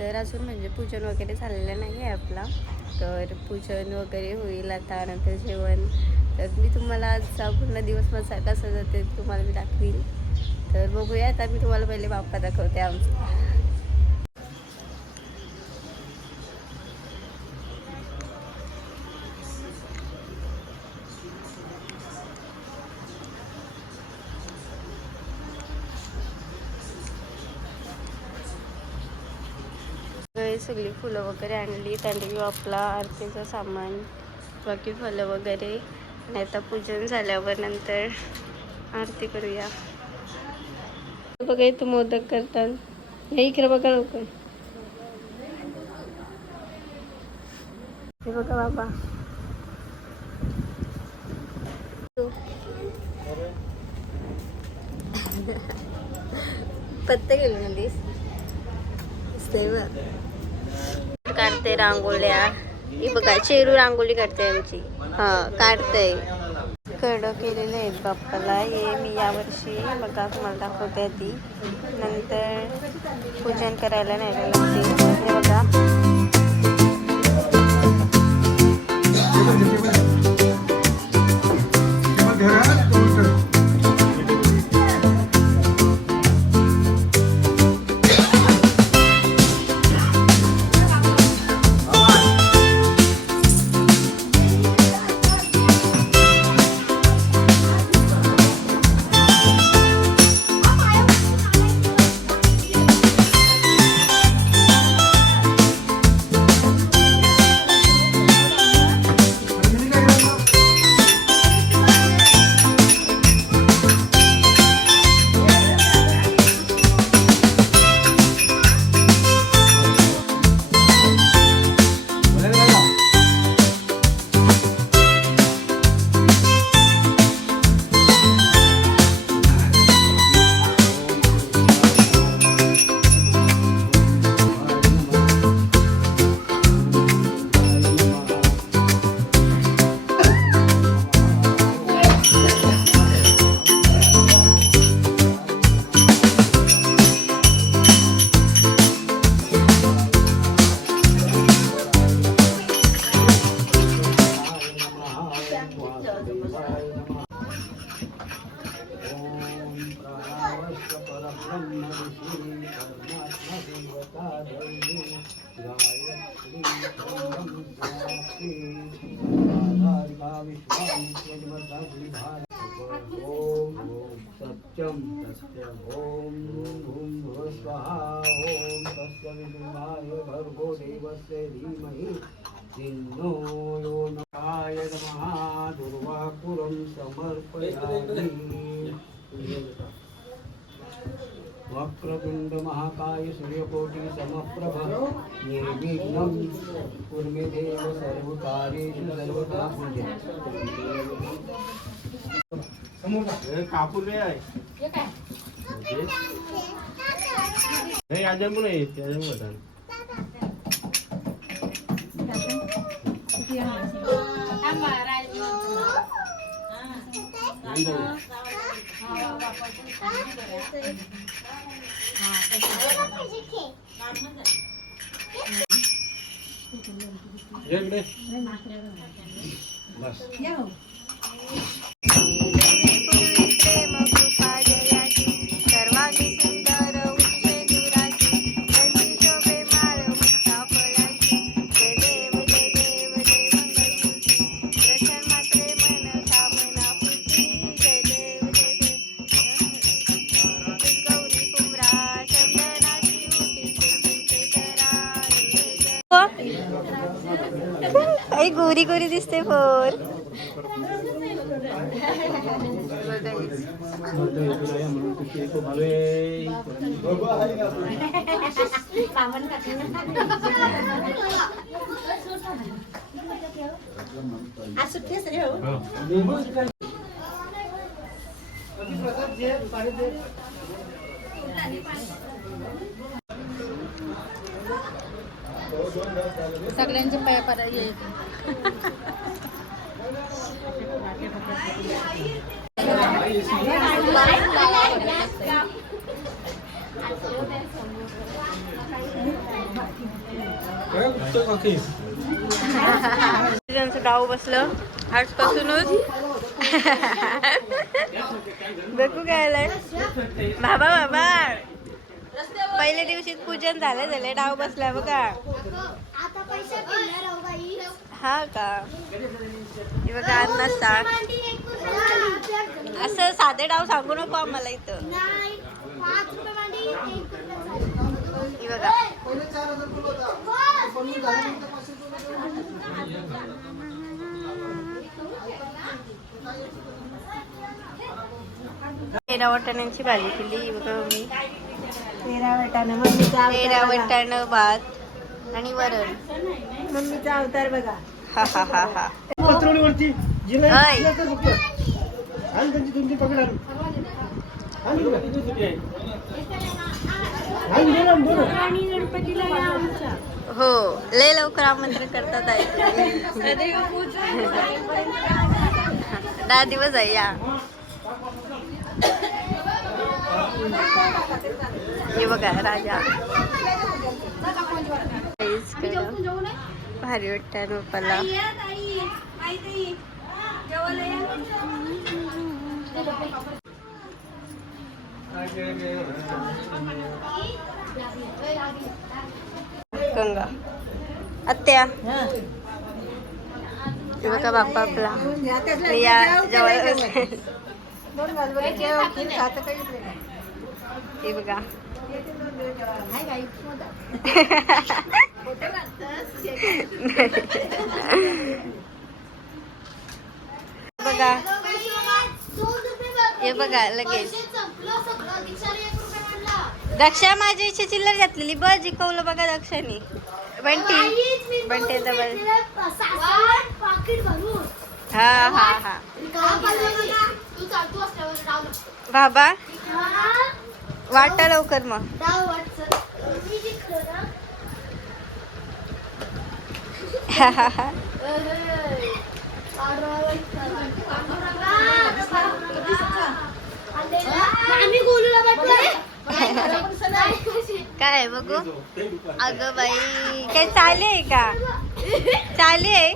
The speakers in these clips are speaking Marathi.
तर अजून म्हणजे पूजन वगैरे झालेलं नाही आहे आपला. तर पूजन वगैरे होईल आता नंतर जेवण. तर मी तुम्हाला आजचा पूर्ण दिवस माझा कसा जाते तुम्हाला मी दाखवील तर बघूया. आता मी तुम्हाला पहिले बाप्पा दाखवते आमचा. सगळी फुलं वगैरे आणली. त्यांनी आपला आरतीचं सामान बाकी फळं वगैरे. आणि आता पूजन झाल्यावर नंतर आरती करूया. बघा इथं मोदक करतात. हे इकडे बघा लवकर. हे बघा बाबा. पत्ते गेलो ना दिस दिसतंय काढते रांगोळ्या. ही बघा चेरू रांगोळी काढते आमची. हा काढते. कड केलेले आहेत बाप्पाला. हे मी यावर्षी बघा तुम्हाला दाखवते ती नंतर पूजन करायला नाही लागते हे बघा. सत्यम सत्यम ओम भूम भुव स्वाहा ओम तस्य विष्णुवाय भर्गो देवस्य धीमहि तिन्नो यो नमाय नमः। दुर्वाकुरं समर्पयामि वक्रतुण्ड महाकाय सूर्यकोटि समप्रभ निर्विघ्नं कुर्मे देव सर्वकार्येषु सर्वदा पूज्य कापूर रे आहे नाही अजून पण आहे अजून पण इकडे बस. गोरी गोरी दिसते फोर म्हणून तुझी एक भावे सगळ्यांचे पाया पडा त्यांचं डाव बसलं. आजपासूनच. बघू काय आलंय. बाबा बाबा. पहिल्या दिवशी पूजन झालं झालं डाव बसला बघा. हा का? हे बघा अण्णा सांग. असं साधे डाव सांगू नको आम्हाला इथं. हे बघा. तेरा वाटाण्यांची भाजी केली बघा मी तेरा वाटाणा तेरा. वाटाणं भात. आणि वरण. मम्मीचा अवतार बघा. हा हा हा हा. हो लय लवकर आमंत्रण करतात आहे दहा दिवस आहे या. हे बघा राजा. भारी वाटतं पप्पाला. गंगा. आत्या. हे. बघा बाप्पा आपला. या जेवायला बसले. दोन घालवले जेव, खीर खातं काही नाही. हे बघा. बघा. हे बघा लगेच. दक्षा माझ्या इच्छा चिल्लर घातलेली. बस जिकवलं बघा दक्षाने. बंटी. बंटी डबल हा हा हा. बाबा वाटा लवकर मग डाव वाटचं मी जिंकलो ना आम्ही बोलूला काय बघू? अगं बाई काय चाले आहे का? चाले आहे?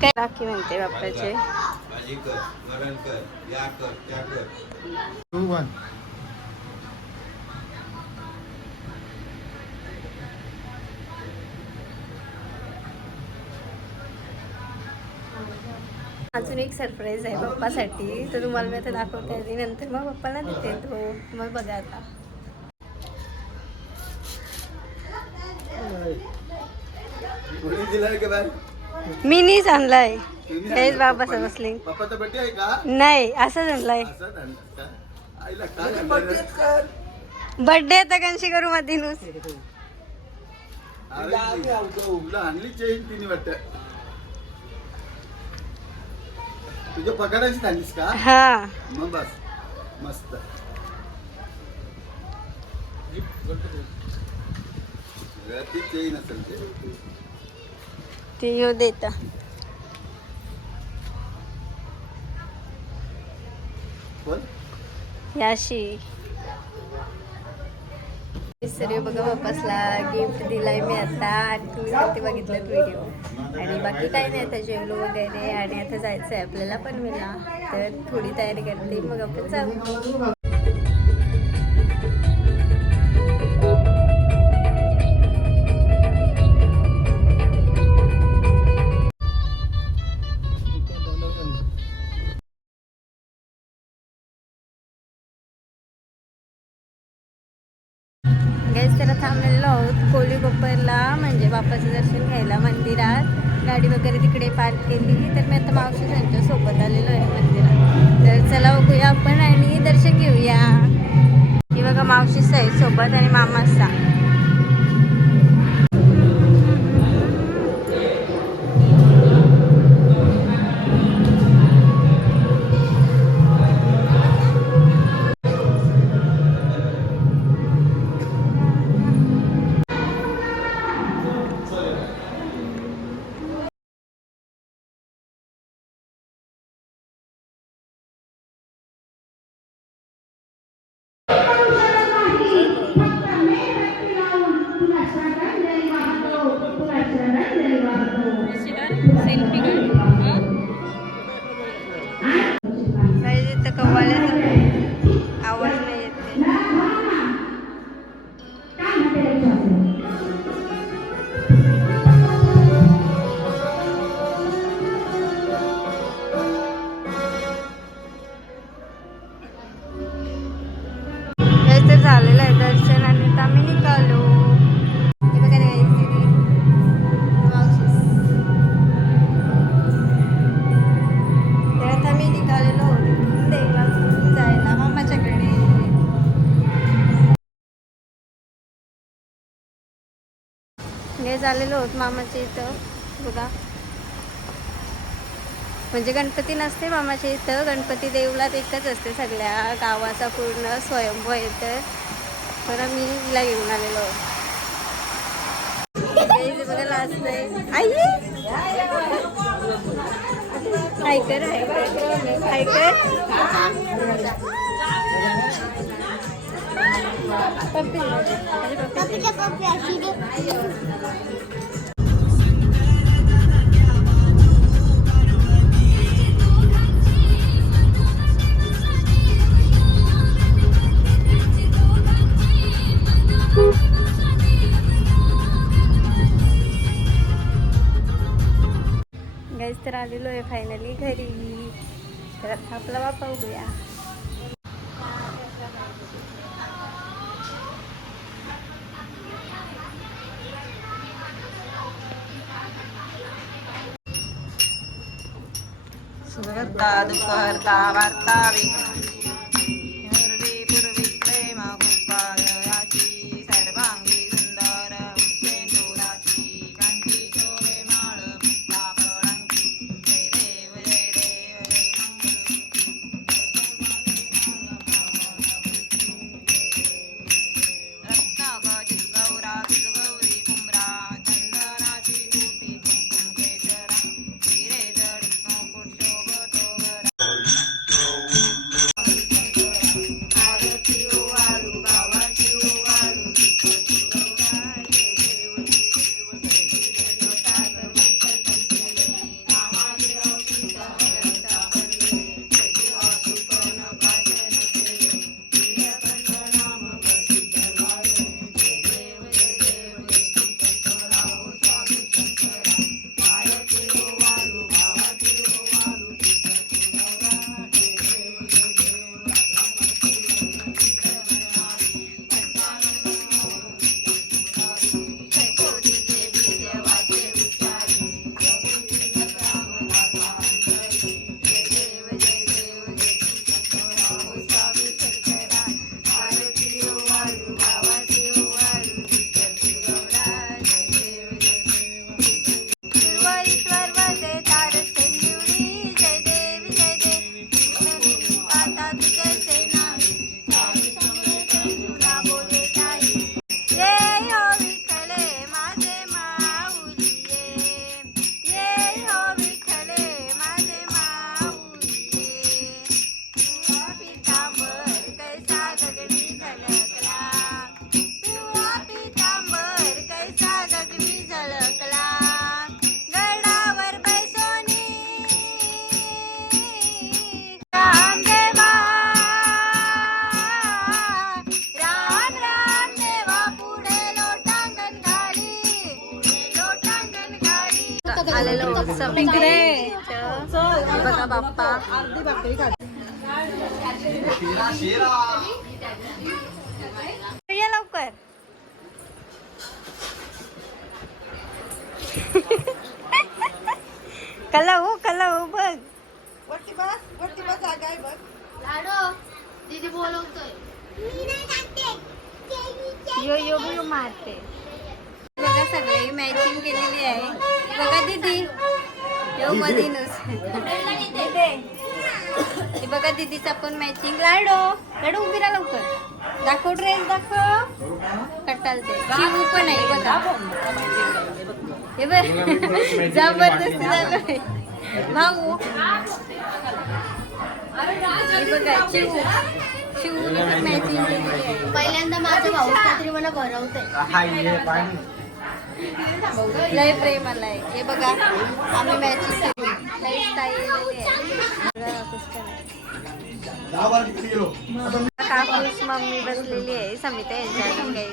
काय राखी म्हणते बाप्पाचे? भाजी कर वरण कर या कर त्या कर अजून एक सरप्राईज आहे पप्पासाठी. तर तुम्हाला मी आता दाखवते आधी. नंतर मग पप्पाला देते. तो मग बघा आता. कोणी मी का मिनीच आणलाय. हेच बाबा समजले नाही असंच आणलाय. असं आणलं बर्थडे आता कंशी करू मधीनुस तुझ्या पगाराची आणलीस का हा. मग बस मस्त चेन असेल ते ते येऊ देता. पण याशी. सर बघा वापसला गिफ्ट दिलाय मी आता आणि तुम्ही पण ते बघितलं व्हिडिओ आणि बाकी काही नाही आता जेवलो वगैरे. आणि आता जायचं आहे आपल्याला पनवेलला तर थोडी तयारी करते. मग आपण जाऊ. गाडी वगैरे तिकडे पार्क केली तर मी आता मावशी त्यांच्यासोबत आलेलो आहे मंदिरात. तर चला बघूया आपण आणि दर्शन घेऊया. की बघा मावशीच आहे सोबत आणि मामाचा সেন্ট ফিগার आलेलो होत मामाच्या इथं. बघा. म्हणजे गणपती नसते मामाच्या इथं. गणपती देवलात एकच असते सगळ्या. गावाचा पूर्ण स्वयंभू येतं तर मी हिला घेऊन आलेलो आहोत. जे आहे. आई! कर तर आलेलो आहे फायनली घरी. तर आता आपला वापरूया കർത്താ ദുഃഖകർത്താ വർത്താവേ बाप्पा अर्धी भाकरी खा या लवकर. कला हो कला हो बघ. वरती बस वरती बस जागा आहे बघ. लाडो दीदी बोलवतोय. यो यो यो मारते. बघा सगळे मॅचिंग केलेली आहे. बघा दीदी. यो मधीनच हे बघा दीदीचा पण मॅचिंग लाडो लाडो उभी राहा लवकर. दाखव ड्रेस दाखव. कटाल ते. शिवू पण आहे बघा. हे बघ. जबरदस्त झालं भाऊ. हे बघा शिवू. शिवूने पण मॅचिंग पहिल्यांदा माझा भाऊ काहीतरी मला भरवतोय. लय प्रेम आलाय हे बघा आम्ही मॅचिंग केली लय स्टाईल कापूस मम्मी बसलेली आहे. समिता यांच्या काही